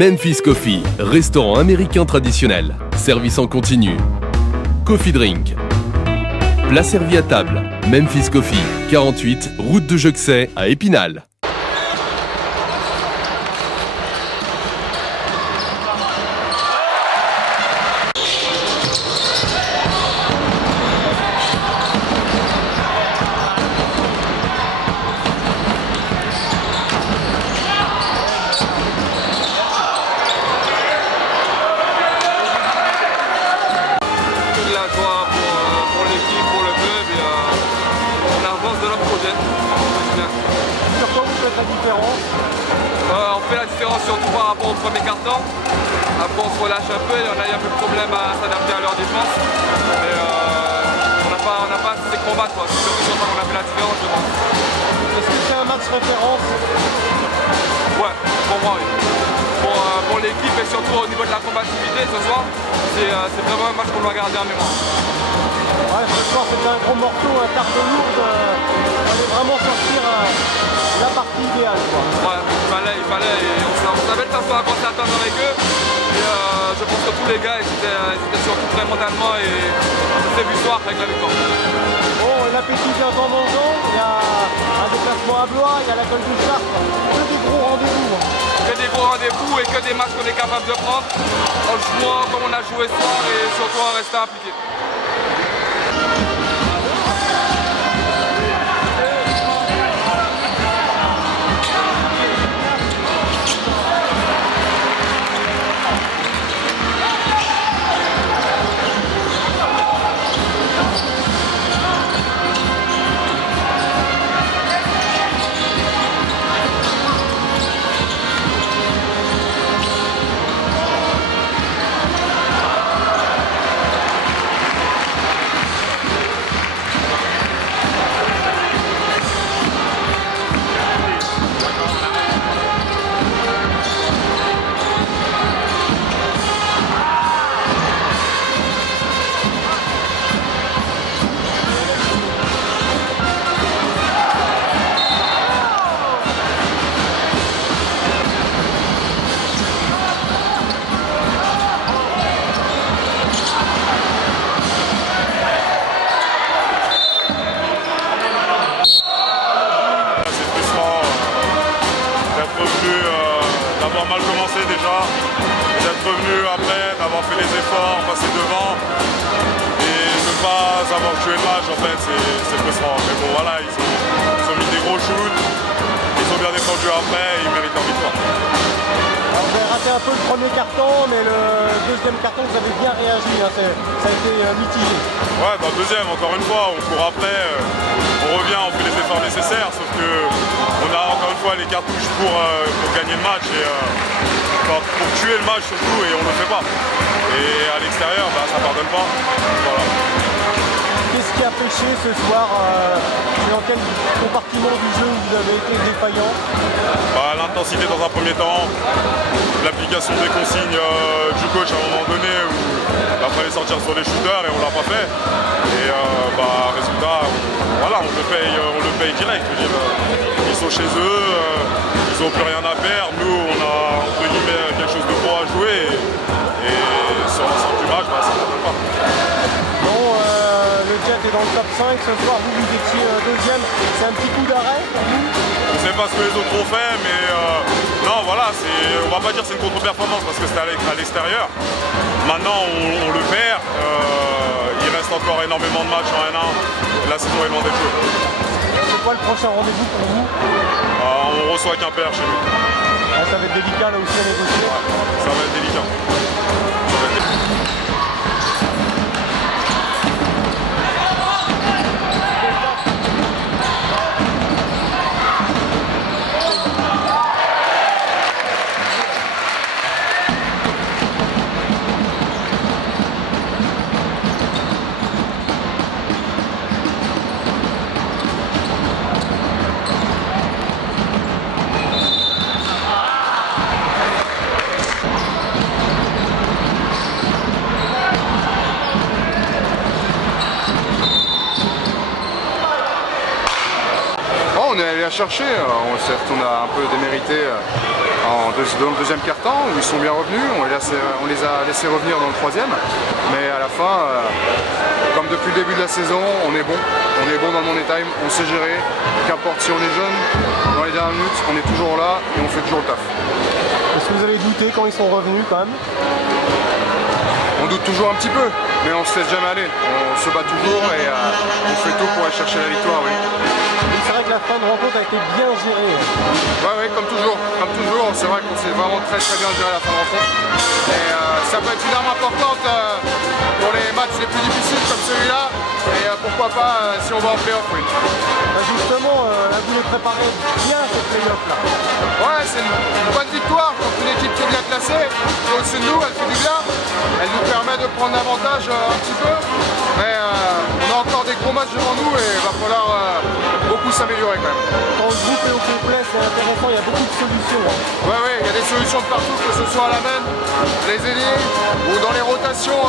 Memphis Coffee, restaurant américain traditionnel. Service en continu. Coffee Drink. Plat servi à table. Memphis Coffee, 48, route de Juxey à Épinal. Pour l'équipe, pour le club et on avance de notre projet. Sur quoi vous faites la différence? On fait la différence surtout par rapport au premier carton. Après on se relâche un peu et on a eu un peu de problème à s'adapter à leur défense. Mais on n'a pas assez de combattre. C'est surtout sur ça qu'on a fait la différence, je pense. Est-ce que c'est un match référence? Ouais, pour moi oui. Pour l'équipe et surtout au niveau de la combativité ce soir, c'est vraiment un match qu'on doit garder en mémoire. Ouais, ce soir c'était un gros morceau, un tarte lourde. Il fallait vraiment sortir la partie idéale, quoi. Ouais, il fallait et on savait de toute façon à quoi s'attendre avec eux. Et je pense que tous les gars ils étaient surtout très mentalement et c'était vu ce soir avec la victoire. Bon, l'appétit vient en mangeant, il y a un déplacement à Blois, il y a la colle du Chartres, que des gros rendez-vous. Que des gros rendez-vous et que des matchs qu'on est capable de prendre en jouant comme on a joué ce soir et surtout en restant impliqué. D'avoir mal commencé déjà, d'être revenu après, d'avoir fait les efforts, passer devant et de ne pas avoir joué le match en fait, c'est frustrant. Mais bon voilà, ils ont mis des gros shoots, ils ont bien défendu après et ils méritent leur victoire. Alors, vous avez raté un peu le premier carton, mais le deuxième carton vous avez bien réagi, hein, ça a été mitigé. Ouais, dans le deuxième, encore une fois, on court après, on revient, on fait les efforts nécessaires, sauf que on a encore une fois les cartouches pour gagner le match et pour tuer le match surtout et on ne le fait pas. Et à l'extérieur, ça ne pardonne pas. Voilà. Qu'est-ce qui a pêché ce soir? Dans quel compartiment du jeu vous avez été défaillant? L'intensité dans un premier temps, l'application des consignes du coach à un moment donné où il fallait sortir sur les shooters et on ne l'a pas fait. Et résultat, voilà, on le paye direct. Je veux dire, ils sont chez eux, ils n'ont plus rien à perdre. Nous, on a entre guillemets quelque chose de beau à jouer et sur l'ensemble du match, ça ne donne pas. Bon, le Jet est dans le top 5 ce soir, vous étiez deuxième, c'est un petit coup d'arrêt pour vous? Je ne sais pas ce que les autres ont fait, mais non, voilà, on va pas dire que c'est une contre-performance parce que c'était à l'extérieur. Maintenant, on le perd. Il reste encore énormément de matchs en N1. La saison est loin d'être jouée. C'est quoi le prochain rendez-vous pour vous? On reçoit Quimper chez nous. Ça va être délicat là aussi à négocier. Ouais, ça va être délicat. on est allé la chercher. Certes, on a un peu démérité dans le deuxième quart-temps où ils sont bien revenus. On les a laissés revenir dans le troisième. Mais à la fin, comme depuis le début de la saison, on est bon. On est bon dans le money time, on sait gérer. Qu'importe si on est jeune, dans les dernières minutes, on est toujours là et on fait toujours le taf. Est-ce que vous avez douté quand ils sont revenus quand même? On doute toujours un petit peu, mais on se laisse jamais aller. On se bat toujours et on fait tout pour aller chercher la victoire, oui. C'est vrai que la fin de rencontre a été bien gérée. Ouais, comme toujours. C'est vrai qu'on s'est vraiment très bien géré la fin de rencontre. Et ça peut être une arme importante pour les matchs les plus difficiles comme celui-là. Et pourquoi pas si on va en play-off, oui. Justement, vous les préparez bien ce play-off là. Ouais, c'est une bonne victoire contre une équipe qui est bien classée. Au-dessus de nous, elle fait du bien. Elle nous permet de prendre l'avantage un petit peu. Mais on a encore des gros matchs devant nous et il va falloir beaucoup s'améliorer quand même. Quand le groupe est au complet, c'est intéressant, il y a beaucoup de solutions. Ouais, il y a des solutions de partout, que ce soit à la main, les ailiers ou dans les rotations,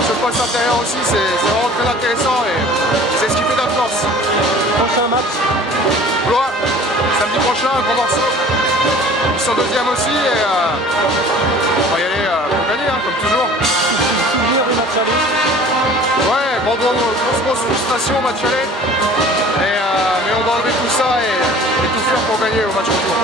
ce poste intérieur aussi, c'est vraiment très intéressant et c'est ce qui fait notre force. Prochain match Blois, samedi prochain, un gros morceau. Ils sont deuxième aussi et on va y aller pour gagner, comme toujours. Souvenir du match aller. Ouais, grosse frustration au match aller. Mais on va enlever tout ça et tout faire pour gagner au match retour.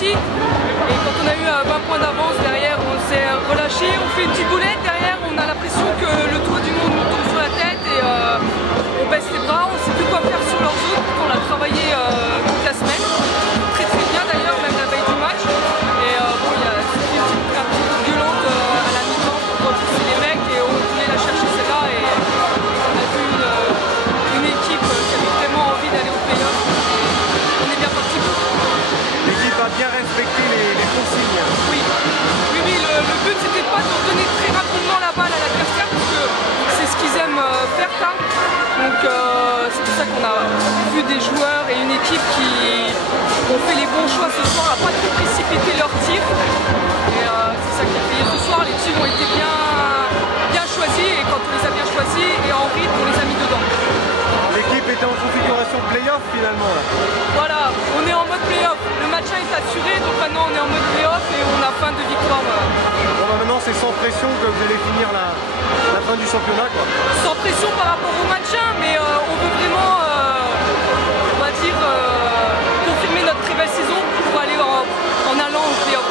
Et quand on a eu 20 points d'avance derrière, on s'est relâché, on fait une petite boulette derrière, on a l'impression que le tour du monde nous tombe sur la tête et on baisse les bras, on ne sait plus quoi faire sur leurs autres. On a travaillé toute la semaine, très bien d'ailleurs, même la veille du match. Et bon, il y a une petite gueulante à la mi-temps pour repousser les mecs et on voulait la chercher celle-là et on a vu une équipe qui avait vraiment envie d'aller au play-off. On est bien parti. L'équipe a bien respecté les consignes. Oui, le but c'était pas de donner très rapidement la balle à l'adversaire parce que c'est ce qu'ils aiment faire ça. Donc c'est pour ça qu'on a vu des joueurs et une équipe qui ont fait les bons choix ce soir, à pas trop précipiter leurs tirs. Et c'est ça qui a payé ce soir, les tirs ont été bien choisis et quand on les a bien choisis et en rythme on les a mis dedans. L'équipe était en configuration play-off finalement là. Voilà, on est en mode play-off. Le match 1 est assuré, donc maintenant on est en mode play-off et on a fin de victoire. Bon bah maintenant c'est sans pression que vous allez finir la fin du championnat quoi. Sans pression par rapport au match 1, mais on veut vraiment, on va dire, confirmer notre très belle saison pour aller en allant au play-off.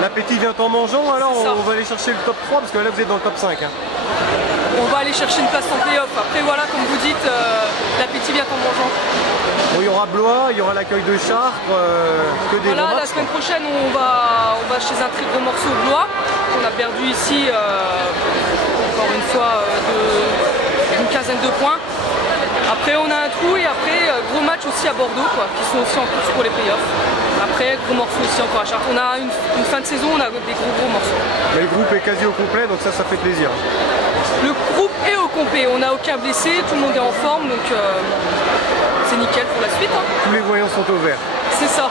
L'appétit vient en mangeant, alors on va aller chercher le top 3 parce que là vous êtes dans le top 5. On va aller chercher une place en play-off. Après voilà, comme vous dites, l'appétit vient en mangeant. Bon, il y aura Blois, il y aura l'accueil de Chartres, que des voilà, gros matchs. La semaine prochaine on va chez un très gros morceau de Blois. On a perdu ici encore une fois d'une quinzaine de points. Après on a un trou et après gros match aussi à Bordeaux quoi, qui sont aussi en course pour les playoffs. Après gros morceaux aussi encore à Chartres. On a une fin de saison, on a des gros morceaux. Mais le groupe est quasi au complet donc ça fait plaisir. Le groupe est au complet, on n'a aucun blessé, tout le monde est en forme donc c'est nickel pour la suite. Tous les voyants sont au vert. C'est ça.